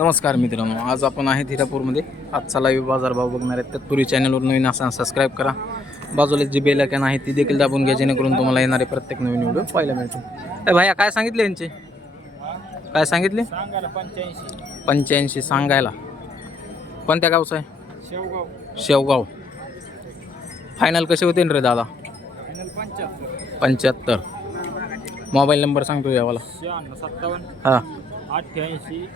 नमस्कार मित्रांनो, आज आपण आहे हिरापूरमध्ये. आजचा लाईव्ह बाजारभाव बघणार आहेत. तत्पूर्वी चॅनलवर नवीन असाल सबस्क्राईब करा. बाजूला जी बेल आयकॉन आहे ती देखील दाबून घ्या, जेणेकरून तुम्हाला येणारे प्रत्येक नवीन व्हिडिओ पाहायला मिळतील. ए भाया, काय सांगितले यांचे? काय सांगितले? 85 सांगायला. कोणत्या गावचं आहे? शेवगाव. फायनल कसे होते रे दादा? 75. मोबाईल नंबर सांगतो यावाला. 57 हां 88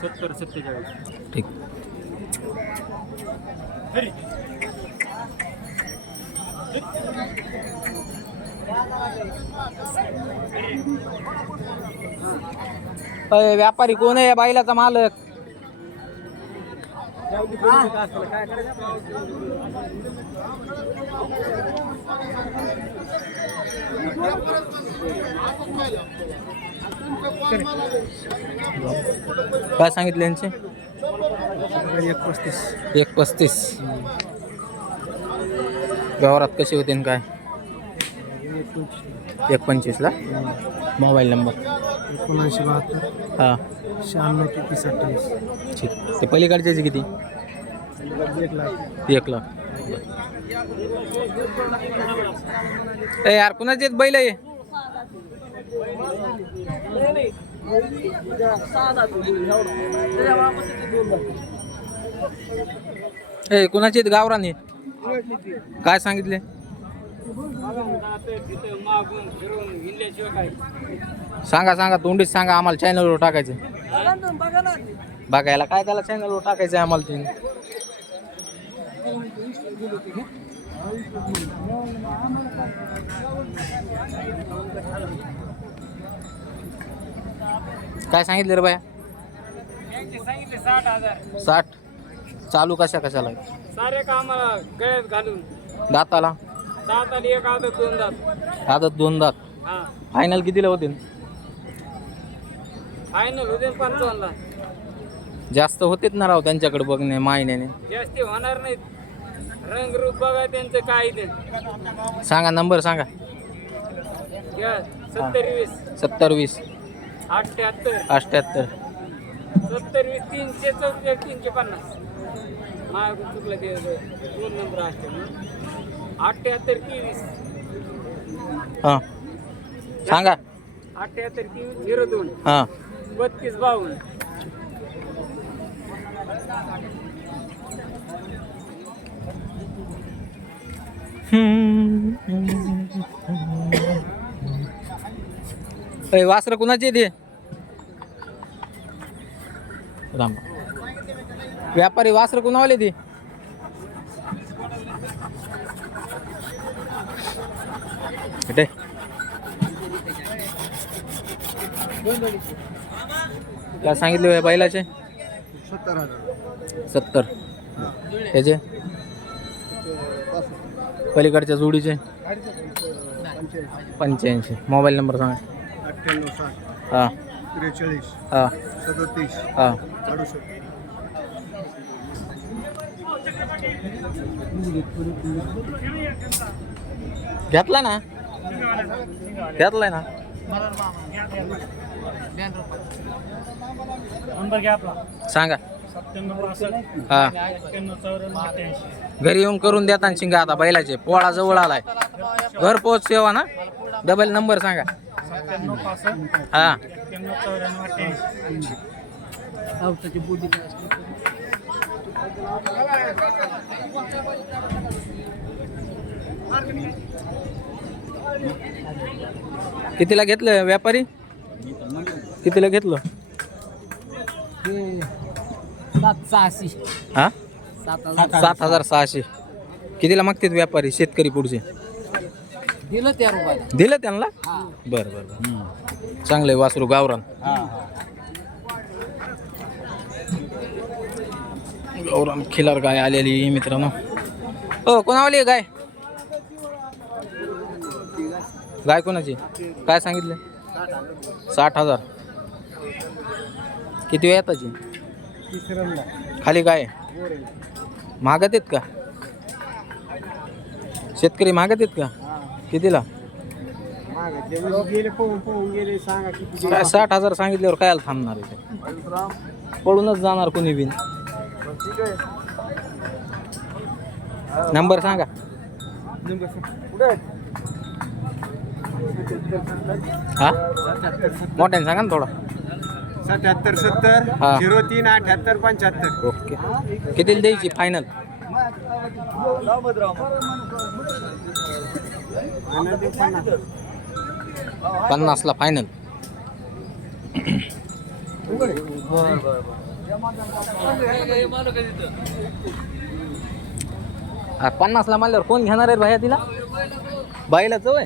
70 47. ठीक. व्यापारी कोण आहे? बाईलाचा मालक. काय सांगितले यांचे? 135. व्यवहारात कसे होते आणि काय? 125 ला. मोबाईल नंबर 7972 हां 96 ठीक. ते पलीकडच्याचे किती? 1 लाख. ए यार, कुणाचे आहेत बैल? आहे ए कुणाचे आहेत? गावराने. काय सांगितले? सांगा तोंडीच सांगा, आम्हाला चॅनलवर टाकायचं. बघायला काय त्याला चॅनलवर टाकायचं आहे आम्हाला. ते काय सांगितले रे बाया? 60. चालू कशाला? सारे कामाला गळ्यात घालून. दाताला? दाताला एक आदत 2 दात. आदत 2 दात. हा फायनल कितीला होते? फायनल होते 55 ला. जास्त होतेच ना राव त्यांच्याकडे बघणे मायने. जास्ती होणार नाहीत. रंग रूप बघा त्यांचं काय ते. सांगा नंबर सांगा. 70 20 70 20 78 78 70 20 344 350. माझ्या चुकलं ते 2 नंबर असते. 78 23 हां सांगा. 78 23 02 हां 32 52. वासर कुणाचे ते? राम. व्यापारी वासर कुणावाले ते? काय सांगितले बैलाचे? 70. त्याचे पलीकडच्या जोडीचे 85. मोबाईल नंबर सांगा. 98 हां 43 हां 37 हां 68. घेतलाय ना? नंबर घ्या आपला. सांगा. 97 हां 91 94 घरी येऊन करून देता शिंगा. आता बैलाचे पोळा जवळ आलाय. घर पोच सेवा ना. डबल नंबर सांगा. 97 हां 91 94 कितीला घेतलं व्यापारी? कितीला घेतलं? 786. हां 7600. कितीला मागतात व्यापारी? शेतकरी पुढचे दिलं 13 रुपयाला. दिलं त्यांना? बरं. चांगलं आहे वासरू गावरान. गावरान खिलार गाय आलेली मित्रांनो. हो कोणावाली गाय? गाय कोणाची? काय सांगितलं? 60,000. किती वेळ येताची? खाली गाय मागत आहेत का? शेतकरी मागत आहेत का? कितीला? काय 60,000 सांगितल्यावर काय थांबणार आहे ते? पळूनच जाणार कोणी बिन. नंबर सांगा. हा मोठ्याने सांगा ना थोडा. 77 हा. 03 78 75. ओके. कितीला द्यायची फायनल? 50ला फायनल. 50ला मारल्यावर कोण घेणार आहे भाया तिला? बाईलाच होय.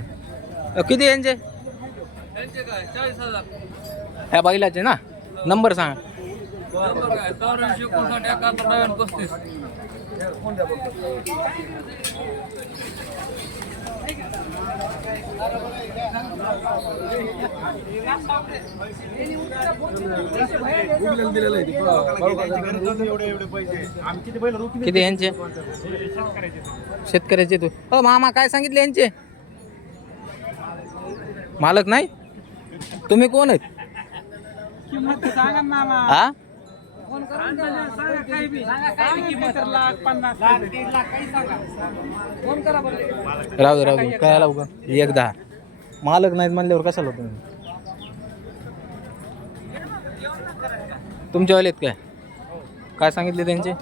किती यांचे? ह्या बाईलाचे ना. नंबर सांगा. किती यांचे? शेतकऱ्याचे तू. हो मामा काय सांगितले यांचे? मालक नाही. तुम्ही कोण आहेत? हा राहू दे काय लावू का? 1-10 मालक नाहीत म्हणल्यावर कशाला तुम्ही? तुमच्या वालेत काय? काय सांगितले त्यांचे?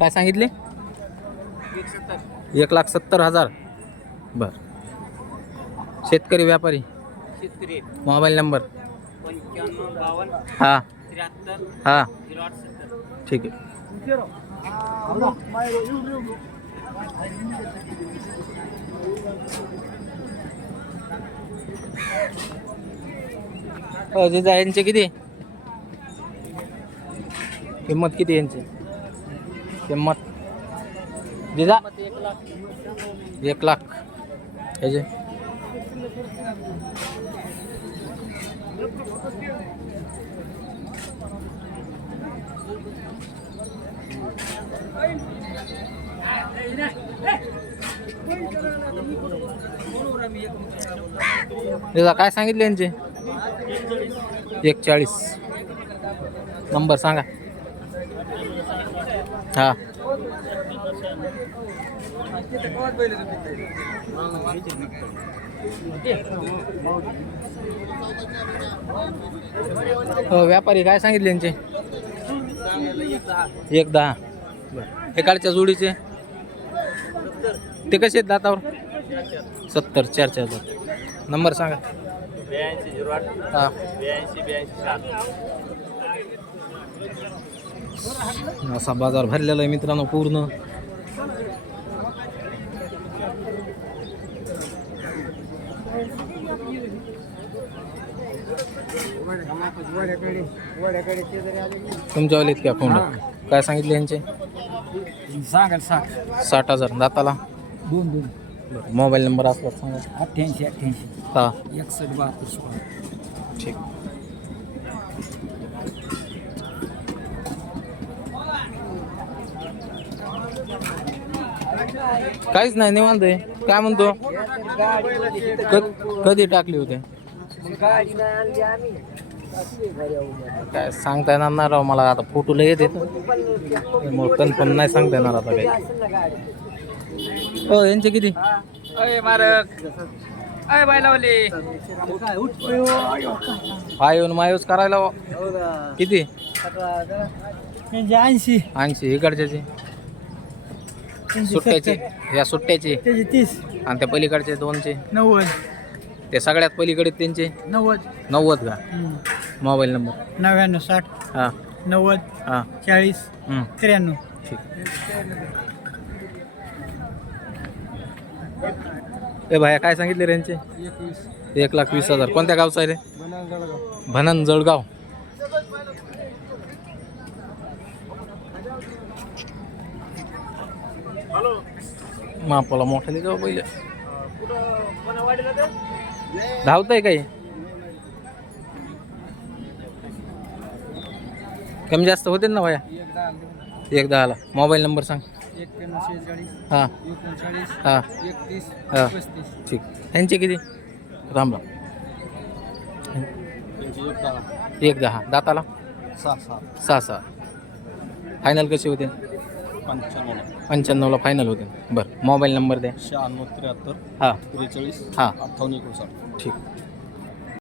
काय सांगितले? 1,70,000. बर. शेतकरी व्यापारी? शेतकरी मोबाईल नंबर? 95 हा 53 हा 0870. ठीक आहे. जिजा यांचे किती किंमत? किती यांची किंमत जिजा? 1 लाख. ह्याचे जिजा काय सांगितले यांचे? 140. नंबर सांगा. हा व्यापारी काय सांगितले यांचे? 1-10. हे कालच्या जोडीचे ते कसे आहेत दातावर? 70. 4-4. नंबर सांगा. 82 08 हा 82 7. असा बाजार भरलेला आहे मित्रांनो पूर्ण. तुमच्या वालीत क्या कोंड? काय सांगितले यांचे? सांगाल 60,000. दाताला? 2 मोबाईल नंबर असला सांगा. 88 88 हा 61 72 16. ठीक. काहीच नाही निवांत आहे. काय म्हणतो? कधी टाकले होते? काय सांगता येणार नाही राव मला. आता फोटो लय येते मग कन्फर्म नाही सांगता येणार आता काही. हो यांचे किती? अय मारक अय बाय लावले येऊन मायूस करायला किती? 80 80. इकडच्याचे सुट्ट्याचे? या सुट्ट्याचे 30 आणि त्या पलीकडचे 2चे? 90 ते सगळ्यात पलीकडे त्यांचे 90 का? Mobile number? 99 60 हां 90 हां 40 93. ठीक. ए भाया काय सांगितले रेंजचे? 1,20,000. कोणत्या गावचा आहे रे? भनन जळगाव. मापाला मोठ्याने जाऊ पहिले. धावतंय काही? कमी जास्त होते ना भाया? 1-10ला. मोबाईल नंबर सांग. 91 हां 46 हां 31 हां 35 ठीक. ह्यांचे किती? राम राम. 1-10 दाताला 6-6 फायनल कसे होते? 95ला फायनल होते. बरं मोबाईल नंबर द्या. 96 73 हां 43 हां 58 59. ठीक.